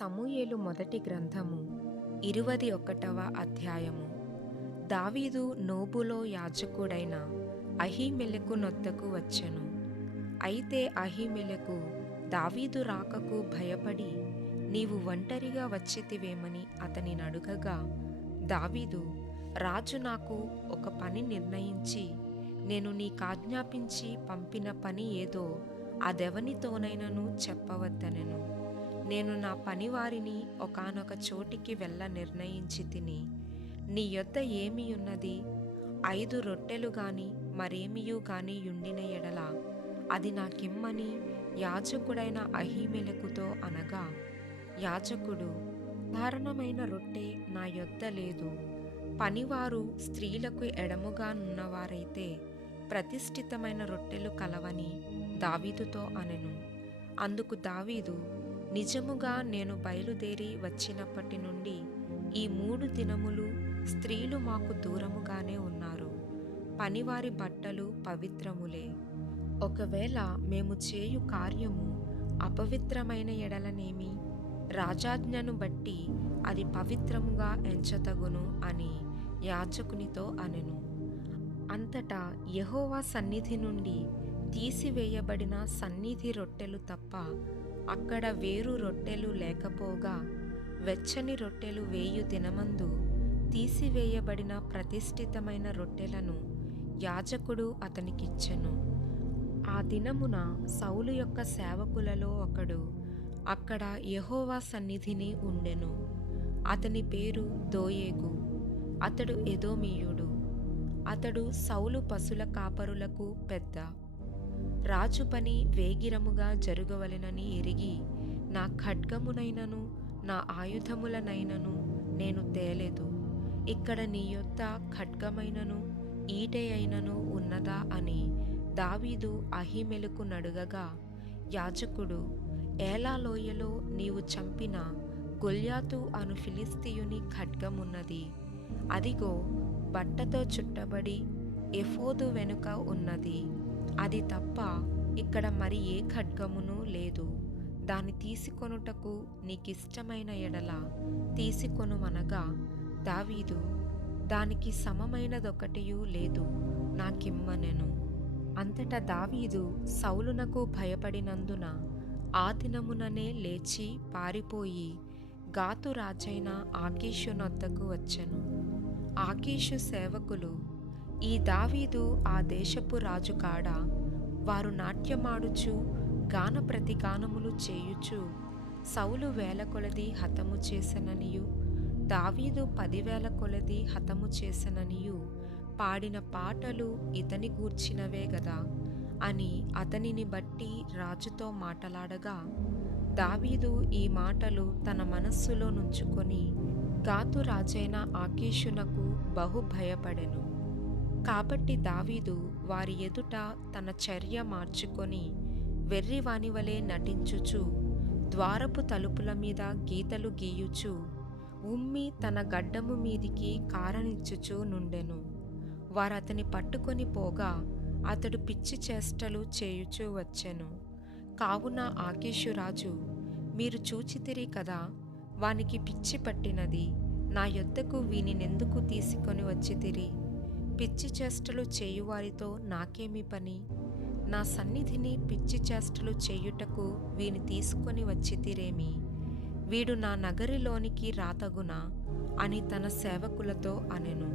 సమూయేలు మొదటి గ్రంథము 21వ అధ్యాయము. దావీదు నోబులో యాజకుడైన అహీమెలెకు నొద్దకు వచ్చెను. అయితే అహీమెలెకు దావీదు రాకకు భయపడి, నీవు ఒంటరిగా వచ్చితివేమని అతనినడుగగా, దావీదు, రాజు నాకు ఒక పని నిర్ణయించి, నేను నీకాజ్ఞాపించి పంపిన పని ఏదో అదెవనితోనైనను చెప్పవద్దనెను. నేను నా పనివారిని ఒకానొక చోటికి వెళ్ళ నిర్ణయించి తిని, నీ యొద్ద ఏమియున్నది? 5 రొట్టెలు గాని మరేమియు గాని యుండిన ఎడల అది నాకిమ్మని యాజకుడైన అహీమెలెకుతో అనగా, యాజకుడు, సాధారణమైన రొట్టె నా యొద్ద లేదు. పనివారు స్త్రీలకు ఎడముగా నున్నవారైతే ప్రతిష్ఠితమైన రొట్టెలు కలవని దావీదుతో అనెను. అందుకు దావీదు, నిజముగా నేను బయలుదేరి వచ్చినప్పటి నుండి ఈ 3 దినములు స్త్రీలు మాకు దూరముగానే ఉన్నారు. పనివారి బట్టలు పవిత్రములే. ఒకవేళ మేము చేయు కార్యము అపవిత్రమైన ఎడలనేమి, రాజాజ్ఞను బట్టి అది పవిత్రముగా ఎంచతగును అని యాజకునితో అనెను. అంతటా యెహోవా సన్నిధి నుండి తీసివేయబడిన సన్నిధి రొట్టెలు తప్ప అక్కడ వేరు రొట్టెలు లేకపోగా, వెచ్చని రొట్టెలు వేయు దినమందు తీసివేయబడిన ప్రతిష్ఠితమైన రొట్టెలను యాజకుడు అతనికిచ్చెను. ఆ దినమున సౌలు యొక్క సేవకులలో ఒకడు అక్కడ యెహోవా సన్నిధిని ఉండెను. అతని పేరు దోయేగు. అతడు ఎదోమీయుడు. అతడు సౌలు పశుల కాపరులకు పెద్ద. రాజు పని వేగిరముగా జరుగవలెనని ఎరిగి, నా ఖడ్గమునైనను నా ఆయుధములనైనను నేను తేలేదు. ఇక్కడ నీ యొద్ద ఖడ్గమైనను ఈటె అయినను ఉన్నదా అని దావీదు అహీమెలెకు నడుగగా, యాజకుడు, ఏలా లోయలో నీవు చంపిన గొల్యాతు అను ఫిలిష్తీయుని ఖడ్గమున్నది. అదిగో బట్టతో చుట్టబడి ఎఫోదు వెనుక ఉన్నది. అది తప్ప ఇక్కడ మరి ఏ ఖడ్గమును లేదు. దాన్ని తీసుకొనుటకు నీకిష్టమైన ఎడల తీసుకొనుమనగా, దావీదు, దానికి సమమైనదొకటియు లేదు, నాకిమ్మనెను. అంతటా దావీదు సౌలునకు భయపడినందున ఆ దినముననే లేచి పారిపోయి గాతు రాజైన ఆకీషు నొద్దకు వచ్చెను. ఆకీషు సేవకులు, ఈ దావీదు ఆ దేశపు రాజు కాడా? వారు నాట్యమాడుచు గాన ప్రతిగానములు చేయుచు సౌలు 1000 కొలది హతము చేసెననియు, దావీదు 10,000 కొలది హతము చేసెననియు పాడిన పాటలు ఇతని గూర్చినవే గదా అని అతనిని బట్టి రాజుతో మాటలాడగా, దావీదు ఈ మాటలు తన మనస్సులో నుంచుకొని గాతు రాజైన ఆకీషునకు బహు భయపడెను. కాబట్టి దావీదు వారి ఎదుట తన చర్య మార్చుకొని వెర్రివానివలే నటించుచు ద్వారపు తలుపుల మీద గీతలు గీయుచు ఉమ్మి తన గడ్డము మీదికి కారనిచ్చుచూ నుండెను. వారతని పట్టుకొని పోగా అతడు పిచ్చి చేష్టలు చేయుచూ వచ్చెను. కావున ఆకీషురాజు, మీరు చూచితిరి కదా, వానికి పిచ్చి పట్టినది. నా యొద్దకు వీనినెందుకు తీసుకొని వచ్చితిరి? పిచ్చి చేష్టలు చేయువారితో నాకేమి పని? నా సన్నిధిని పిచ్చి చేష్టలు చేయుటకు వీని తీసుకొని వచ్చితిరేమి? వీడు నా నగరిలోనికి రాతగునా అని తన సేవకులతో అనెను.